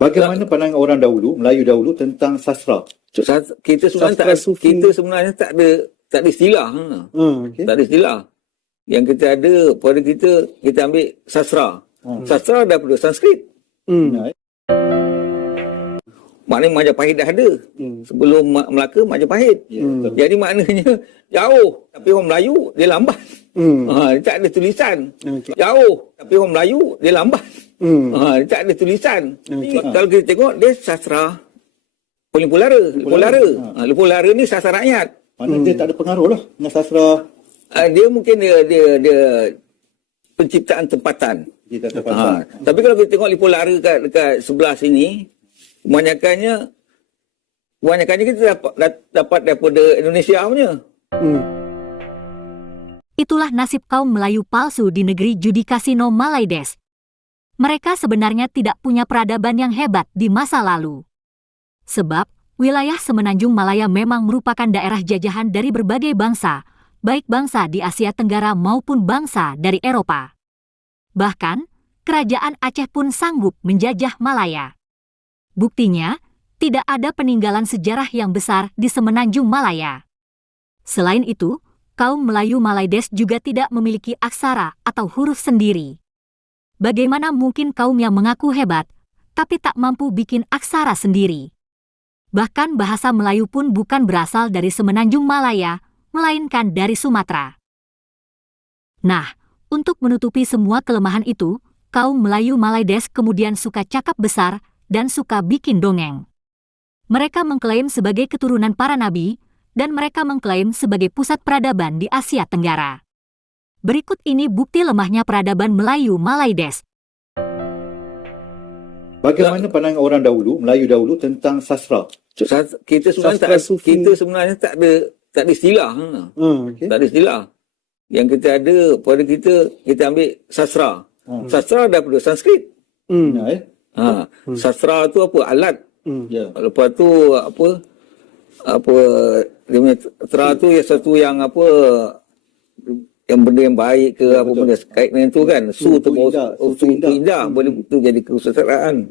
Bagaimana pandangan orang dahulu, Melayu dahulu tentang sastra? Kita sebenarnya tak ada istilah. Okay. Tak ada istilah. Yang kita ada pada kita ambil sastra. Sastra daripada Sanskrit. Maknanya Majapahit dah ada. Sebelum Melaka, Majapahit. Jadi maknanya jauh. Tapi orang Melayu, dia lambat. Dia tak ada tulisan. Jauh. Tapi orang Melayu, dia lambat. Dia tak ada tulisan. Kalau kita tengok, dia sastra Lipo Lara ni sastra rakyat. Mana dia tak ada pengaruh lah dengan sastra. Dia mungkin dia penciptaan tempatan. Tapi kalau kita tengok Lipo Lara dekat sebelah sini, kebanyakannya kita dapat daripada Indonesia punya. Itulah nasib kaum Melayu palsu di negeri Judikasino Malaides. Mereka sebenarnya tidak punya peradaban yang hebat di masa lalu. Sebab, wilayah Semenanjung Malaya memang merupakan daerah jajahan dari berbagai bangsa, baik bangsa di Asia Tenggara maupun bangsa dari Eropa. Bahkan, kerajaan Aceh pun sanggup menjajah Malaya. Buktinya, tidak ada peninggalan sejarah yang besar di Semenanjung Malaya. Selain itu, kaum Melayu Malaides juga tidak memiliki aksara atau huruf sendiri. Bagaimana mungkin kaum yang mengaku hebat, tapi tak mampu bikin aksara sendiri? Bahkan bahasa Melayu pun bukan berasal dari Semenanjung Malaya, melainkan dari Sumatera. Nah, untuk menutupi semua kelemahan itu, kaum Melayu Malaides kemudian suka cakap besar dan suka bikin dongeng. Mereka mengklaim sebagai keturunan para nabi, dan mereka mengklaim sebagai pusat peradaban di Asia Tenggara. Berikut ini bukti lemahnya peradaban Melayu Malaides. Bagaimana pandangan orang dahulu, Melayu dahulu tentang sastra? Kita sebenarnya tak ada istilah. Tak ada istilah. Yang kita ada pada kita ambil sastra. Sastra daripada Sanskrit. Sastra tu apa? Alat. Lepas tu apa dia punya sastra tu ya satu yang apa, yang benda yang baik ke apa benda kait dengan tu kan, su tu indah boleh tu jadi kesusastraan.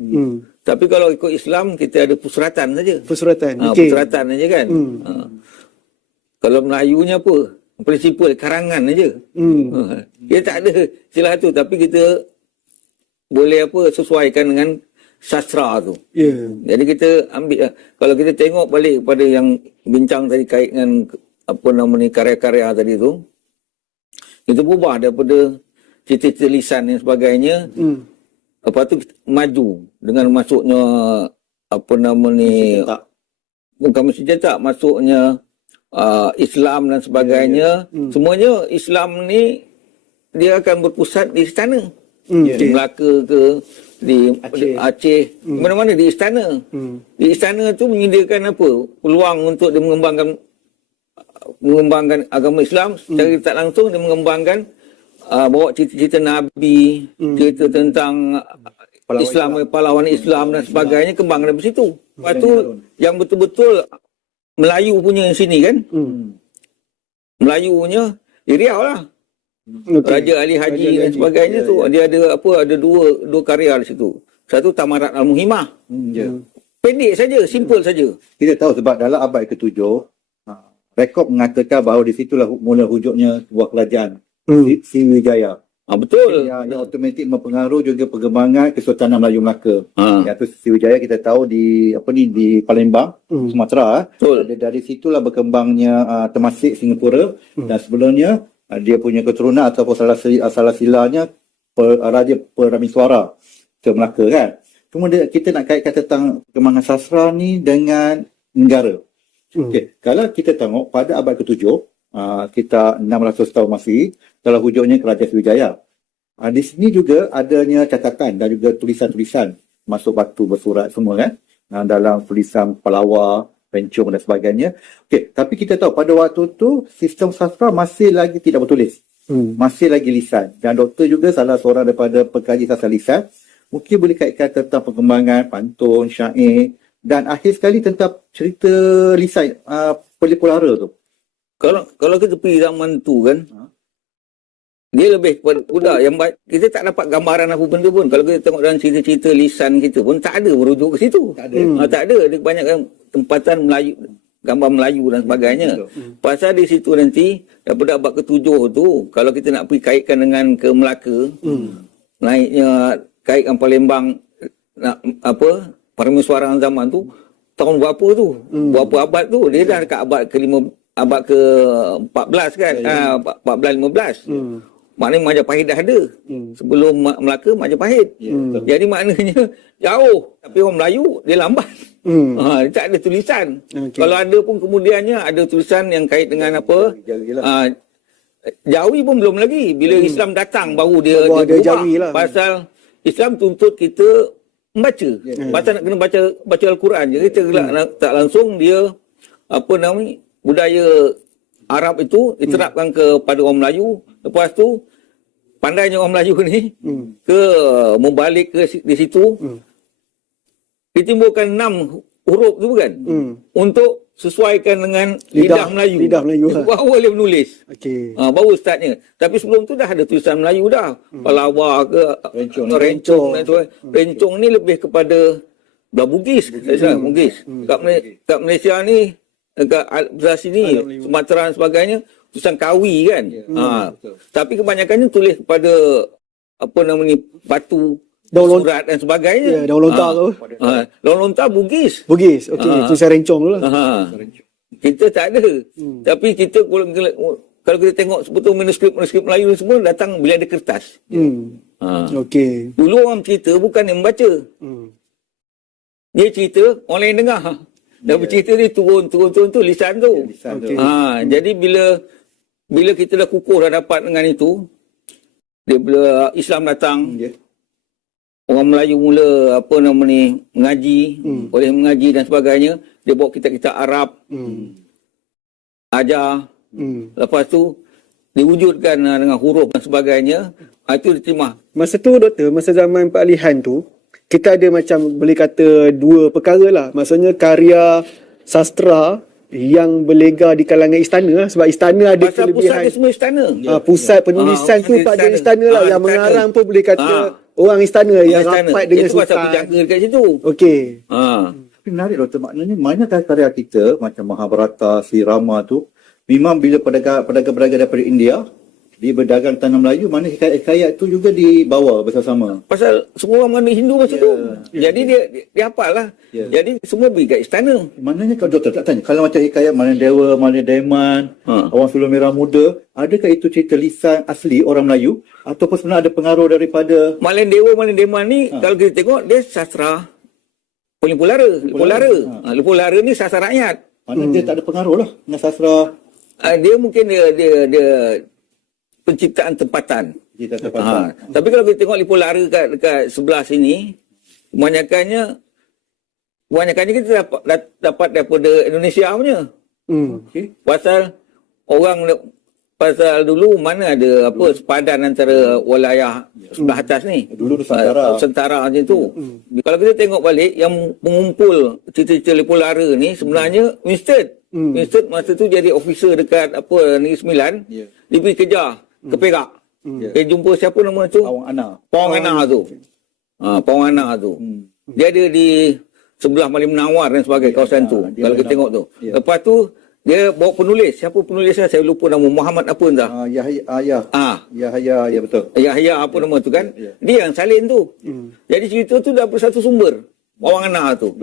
Tapi kalau ikut Islam kita ada pusuratan saja. Pusuratan saja kan. Kalau Melayunya apa, prinsipal karangan saja. Dia tak ada istilah tu, tapi kita boleh apa sesuaikan dengan sastra tu. Jadi kita ambil, kalau kita tengok balik pada yang bincang tadi kait dengan apa namanya karya-karya tadi tu, kita berubah daripada cerita-cerita lisan dan sebagainya. Lepas tu maju dengan masuknya apa nama ni, bukan mesti cetak, masuknya Islam dan sebagainya. Semuanya Islam ni dia akan berpusat di istana. Di Melaka ke, di Aceh, mana-mana di istana. Di istana tu menyediakan apa? Peluang untuk dia mengembangkan agama Islam. Secara tak langsung dia mengembangkan bawa cerita-cerita Nabi, cerita tentang pahlawan Islam dan sebagainya, kembang dari situ. Lepas tu yang betul-betul Melayu punya sini kan, Melayu punya di Riau lah. Raja Ali Haji dan sebagainya tu dia ada apa, ada dua karya di situ. Satu Tamarat Al-Muhimah. Pendek saja, simple saja. Kita tahu sebab dalam abad ke-7 rekod mengatakan bahawa di situlah mula wujudnya sebuah kerajaan Sriwijaya. Betul. Yang automatik mempengaruhi juga perkembangan Kesultanan Melayu Melaka. Iaitu Sriwijaya kita tahu di di Palembang, Sumatera. Dari situlah berkembangnya Temasek Singapura, dan sebelumnya dia punya keturunan ataupun salah silanya Raja Peramiswara ke Melaka kan. Kemudian kita nak kaitkan tentang perkembangan sastra ni dengan negara. Kalau kita tengok pada abad ke-7, kita 600 tahun masih, telah wujudnya Kerajaan Sriwijaya. Di sini juga adanya catatan dan juga tulisan-tulisan, masuk batu bersurat semua kan, dalam tulisan Palawa, Pencung dan sebagainya. Tapi kita tahu pada waktu tu sistem sastra masih lagi tidak bertulis. Masih lagi lisan. Dan doktor juga salah seorang daripada pengkaji sastra lisan, mungkin boleh kaitkan tentang perkembangan pantun, syair, dan akhir sekali tentang cerita lisan Lipo Lara tu. Kalau kita pergi zaman tu kan, dia lebih kepada budak yang kita tak dapat gambaran apa benda pun. Kalau kita tengok dalam cerita-cerita lisan kita pun tak ada merujuk ke situ. Tak ada. Tak ada. Dia kebanyakan tempatan Melayu, gambar Melayu dan sebagainya. Pasal di situ nanti daripada abad ke-7 tu, kalau kita nak pergi kaitkan dengan ke Melaka, naiknya kaitkan Palembang, nak apa, Permesuaran zaman tu tahun berapa tu? Berapa abad tu? Dia dah dekat abad abad ke-14 kan? 14-15. Maknanya Majapahit dah ada. Sebelum Melaka, Majapahit. Jadi maknanya jauh. Tapi orang Melayu, dia lambat. Dia tak ada tulisan. Kalau ada pun kemudiannya ada tulisan yang kait dengan apa? Jawi pun belum lagi. Bila Islam datang, baru dia berubah. Lah. Pasal Islam tuntut kita membaca. Pasal nak kena baca Al-Quran je. Kita tak langsung dia, apa namanya, budaya Arab itu diterapkan kepada orang Melayu. Lepas tu pandainya orang Melayu ni ke membalik ke di situ, ditimbulkan 6 huruf tu kan, untuk sesuaikan dengan lidah Melayu. Lidah Melayu. Baru boleh menulis. Okey. Baru startnya. Tapi sebelum tu dah ada tulisan Melayu dah. Palawa ke Rencong dan sebagainya. Rencong ni lebih kepada belah Bugis. Bugis. Kat Malaysia ni, dekat belah sini, Sumatera dan sebagainya, tulisan Kawi kan. Tapi kebanyakannya tulis kepada apa namanya, batu, surat dan sebagainya. Daun lontar tu. Daun lontar Bugis. Bugis. Okey, tulisan Rencong tu lah. Kita tak ada. Tapi kita kalau kita tengok sebetul manuskrip Melayu semua datang bila ada kertas. Okey. Dulu orang cerita bukan yang membaca. Dia cerita, orang lain dengar. Dan bercerita dia turun tu lisan tu. Jadi bila kita dah kukuh dah dapat dengan itu, bila Islam datang, orang Melayu mula apa nama ni, mengaji, boleh mengaji dan sebagainya, dia bawa kitab-kitab Arab, ajar. Lepas tu diwujudkan dengan huruf dan sebagainya, itu diterima. Masa tu doktor, masa zaman Pak Alihan tu, kita ada macam boleh kata dua perkara lah. Maksudnya karya sastra yang berlega di kalangan istana lah. Sebab istana ada pasal kelebihan. Pusat dia semua istana. Pusat penulisan tu Pak Dia istana lah. Yang mengarang pun boleh kata orang istana yang rapat dengan itu sultan. Itu pasal penjaga dekat situ. Okey. Tapi menarik doktor, maknanya banyak karya kita macam Mahabharata, Sri Rama tu memang bila pedagang-pedagang daripada India dia berdagang tanah Melayu, mana hikayat tu juga dibawa bersama-sama. Pasal semua orang mengenai Hindu masa tu. Jadi dia hafal lah. Jadi semua pergi kat istana. Maknanya kalau doktor tak tanya, kalau macam hikayat Mana Dewa, Mana Daiman, Orang Sulung Merah Muda, adakah itu cerita lisan asli orang Melayu ataupun sebenarnya ada pengaruh daripada Malen Dewa, Malen Daiman ni kalau kita tengok dia sastra Lipu Lara ni sastra rakyat. Mana dia tak ada pengaruh lah dengan sastra. Dia mungkin dia penciptaan tempatan. Tapi kalau kita tengok Lipu Lara dekat sebelah sini, kebanyakannya kita dapat daripada Indonesia punya. Pasal dulu mana ada apa sepadan antara wilayah sebelah atas ni. Dulu Nusantara macam tu. Kalau kita tengok balik yang mengumpul cerita-cerita Lipu Lara ni sebenarnya Winston. Winston masa tu jadi officer dekat Negeri Sembilan. Dia pergi kejar ke Perak. Dia jumpa siapa nama tu? Pawang Ana tu. Pawang Ana tu. Dia ada di sebelah Malim Menawar dan sebagainya kawasan tu. Kalau kita tengok tu. Lepas tu dia bawa penulis. Siapa penulisnya? Saya lupa nama. Muhammad apa entah. Yahya, ya betul. Yahya apa nama tu kan? Dia yang salin tu. Jadi cerita tu daripada satu sumber. Pawang Ana tu.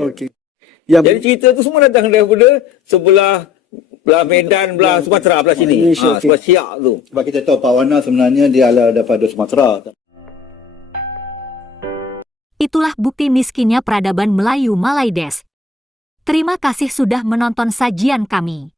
Jadi cerita tu semua datang daripada sebelah Medan, belah Sumatera, belah sini. Sebab Siak tu. Sebab kita tahu Pawana sebenarnya dia adalah daripada Sumatera. Itulah bukti miskinnya peradaban Melayu Malaides. Terima kasih sudah menonton sajian kami.